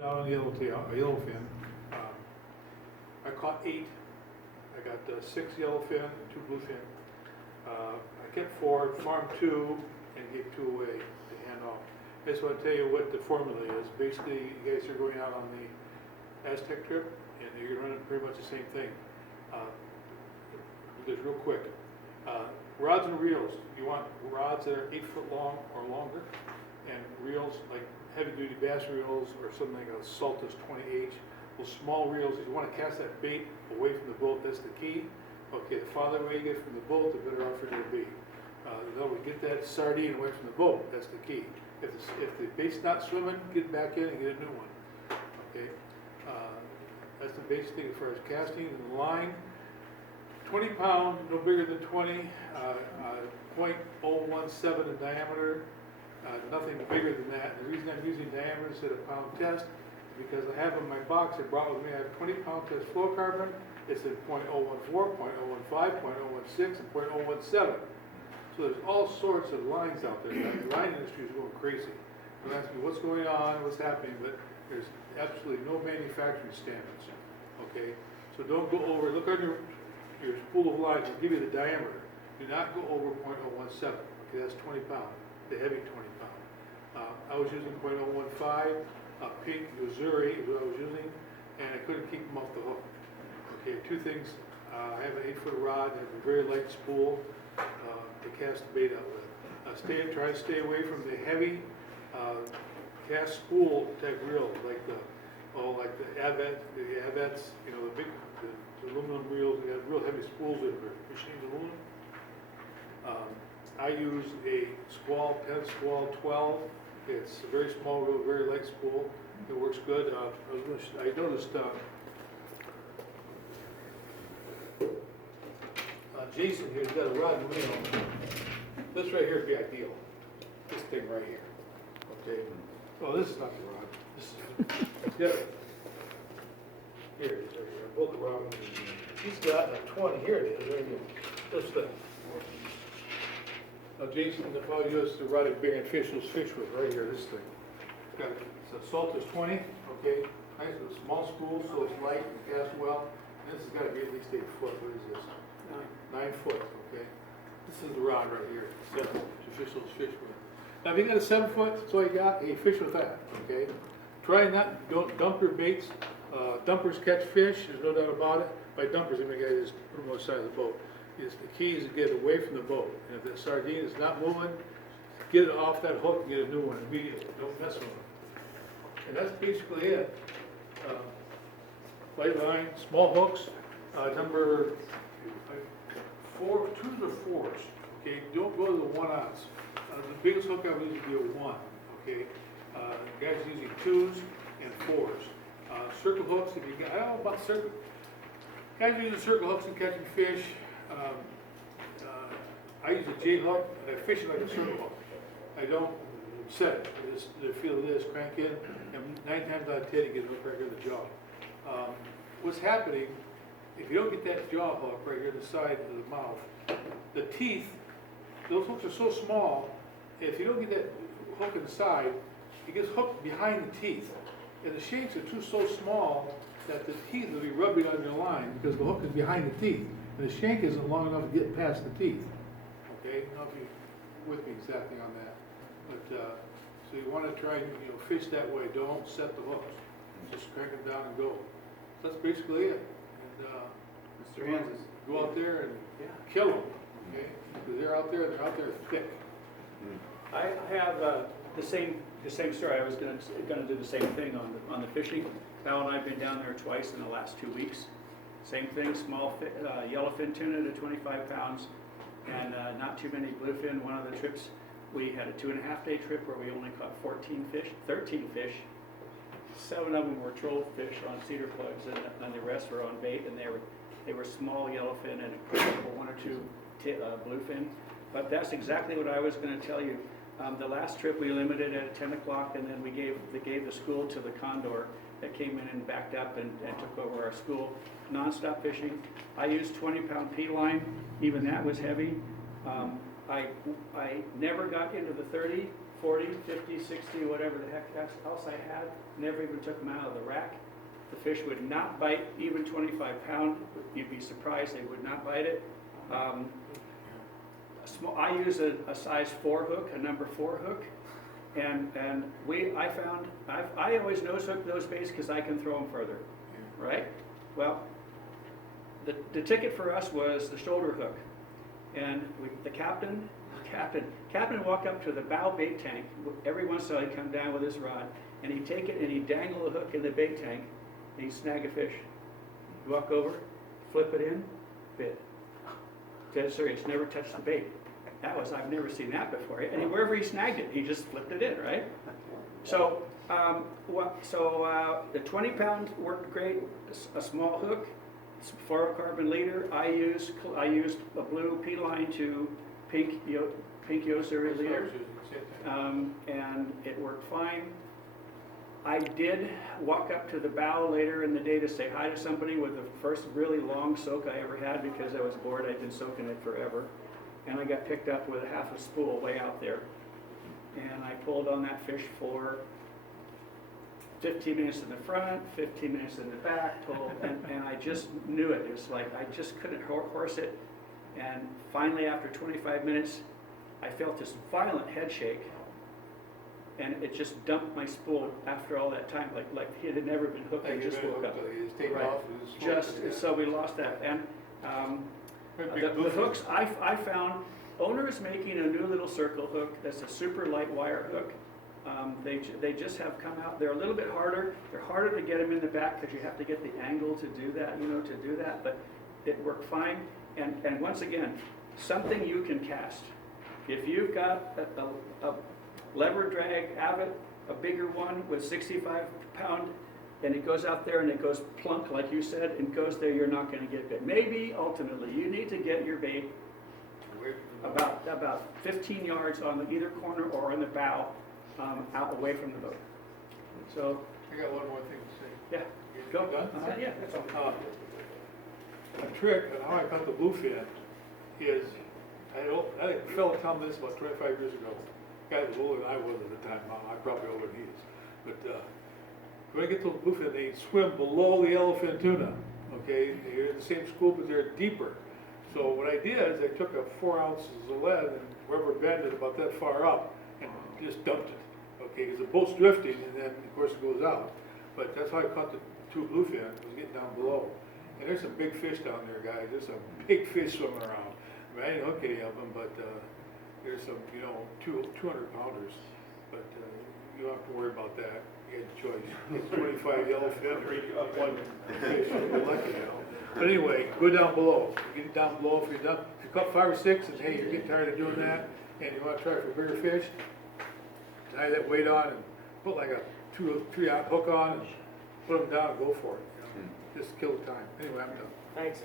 Down on the yellowfin. I caught 8. I got 6 yellowfin and 2 bluefin. I kept 4, farmed 2, and gave 2 away to hand off. I just want to tell you what the formula is. Basically, you guys are going out on the Aztec trip, and you're running pretty much the same thing. Just real quick. Rods and reels. You want rods that are 8 foot long or longer, and reels like heavy-duty bass reels or something like a Saltus 20H. Those small reels, you want to cast that bait away from the boat. That's the key. Okay, the farther away you get from the boat, the better off you're going to be. In other words, get that sardine away from the boat. That's the key. If the bait's not swimming, get back in and get a new one. Okay, that's the basic thing as far as casting and the line. 20 pound, no bigger than 20, 0.017 in diameter, nothing bigger than that. The reason I'm using diameter instead of pound test is because I have in my box I brought with me, I have 20 pound test fluorocarbon. It's in 0.014, 0.015, 0.016, and 0.017. So there's all sorts of lines out there. The line industry is going crazy. Don't ask me what's going on, what's happening, but there's absolutely no manufacturing standards. Okay, so don't go over. Look on your spool of lines. I'll give you the diameter. Do not go over 0.017. Okay, that's 20 pound. The heavy 20 pound. I was using 0.015. Pink Missouri is what I was using, and I couldn't keep them off the hook. Okay, 2 things. I have an 8-foot rod. I have a very light spool to cast the bait out with. Try to stay away from the heavy cast spool type reels, like the Avets, you know, the aluminum reels. They have real heavy spools in there. Machined aluminum. I use a Squall, Penn Squall 12. It's a very small reel, very light spool. It works good. I noticed Jason here's got a rod and reel. This right here would be ideal. This thing right here. Okay. Oh, this is not the rod. This is yeah. Here it is right here. I pulled the rod. He's got a 20. Here it is right here. This thing. Now, Jason, if I use the rod of big fish, those fish with right here, this thing. It's a Saltus 20, okay? Nice with a small spool, so it's light and cast well. And this has got to be at least 8 foot. What is this? 9 foot, okay? This is the rod right here, 7 to fish those fish with. Now, if you got a 7 foot, that's all you got, hey, fish with that, okay? Try not, don't dump your baits. Dumpers catch fish, there's no doubt about it. By dumpers, I mean, guys, just put them on the side of the boat. The key is to get it away from the boat. And if the sardine is not moving, get it off that hook and get a new one immediately. Don't mess with it. And that's basically it. Light line, small hooks, number 4, 2s or 4s. Okay, don't go to the 1 ounce. The biggest hook I would use would be a 1. Okay, guys using 2s and 4s. Circle hooks, if you got, I don't know about circle. Guys using circle hooks and catching fish. I use a J hook and I fish it like a circle hook. I don't set it. I just feel this, crank in, and 9 times out of 10 you get a hook right here in the jaw. What's happening, if you don't get that jaw hook right here in the side of the mouth, the teeth, those hooks are so small, if you don't get that hook in the side, it gets hooked behind the teeth. And the shanks are so small that the teeth will be rubbing on your line because the hook is behind the teeth. And the shank isn't long enough to get past the teeth. Okay, I don't know if you're with me exactly on that. But, so you want to try and fish that way. Don't set the hooks. Just crank them down and go. So that's basically it. And Mr. Hanses, go out there and kill them. Okay, because they're out there thick. I have the same story. I was going to do the same thing on the fishing. Val and I have been down there twice in the last 2 weeks. Same thing, small yellowfin tuna to 25 pounds, and not too many bluefin. One of the trips, we had a 2.5-day trip where we only caught 13 fish. 7 of them were trolled fish on cedar plugs, and the rest were on bait, and they were small yellowfin and a couple, 1 or 2 bluefin. But that's exactly what I was going to tell you. The last trip we limited at 10 o'clock, and then we gave the school to the condor that came in and backed up and took over our school. Non-stop fishing. I used 20-pound P line. Even that was heavy. I never got into the 30. 40, 50, 60, whatever the heck else I had, never even took them out of the rack. The fish would not bite even 25 pound. You'd be surprised they would not bite it. I use a size 4 hook, a number 4 hook, and I always nose hook those baits because I can throw them further, right? Well, the ticket for us was the shoulder hook, and the captain walk up to the bow bait tank. Every once in a while he'd come down with his rod, and he'd take it and he'd dangle the hook in the bait tank, and he'd snag a fish. He'd walk over, flip it in, bit. Dead serious, never touched the bait. I've never seen that before. And wherever he snagged it, he just flipped it in, right? So, the 20 pound worked great. A small hook, fluorocarbon leader. I used a blue P line to pink Yoseri leader, and it worked fine. I did walk up to the bow later in the day to say hi to somebody with the first really long soak I ever had because I was bored. I'd been soaking it forever. And I got picked up with a half a spool way out there. And I pulled on that fish for 15 minutes in the front, 15 minutes in the back, and I just knew it. It was like I just couldn't horse it. And finally, after 25 minutes, I felt this violent head shake. And it just dumped my spool after all that time, like it had never been hooked. I just woke up. Right. So we lost that. And the hooks I found, owners making a new little circle hook that's a super light wire hook. They just have come out. They're a little bit harder. They're harder to get them in the back because you have to get the angle to do that. But it worked fine. And once again, something you can cast. If you've got a lever drag Avid, a bigger one with 65 pound, and it goes out there and it goes plunk, like you said, and goes there, you're not going to get bit. Maybe ultimately you need to get your bait about 15 yards on either corner or in the bow, out away from the boat. So I got one more thing to say. Yeah, go. Done? Yeah, that's all. A trick on how I caught the bluefin is, I think a fellow told me this about 25 years ago. The guy was older than I was at the time. I'm probably older than he is. But when I get those bluefin, they swim below the yellowfin tuna. Okay, they're in the same school, but they're deeper. So what I did is I took 4 ounces of lead and rubber banded about that far up and just dumped it. Okay, because the boat's drifting and then of course it goes out. But that's how I caught the 2 bluefin. Was getting down below. And there's some big fish down there, guys. There's some big fish swimming around. I mean, I didn't hook any of them, but there's some, 200 pounders. But you don't have to worry about that. You had a choice. It's 25 yellowfin or 1 fish. You're lucky, But anyway, go down below. Get down below if you're done. If you caught 5 or 6 and hey, you're getting tired of doing that and you want to try for bigger fish, tie that weight on and put like a 2 or 3 ounce hook on and put them down and go for it. Just kill the time. Anyway, I'm done. Thanks.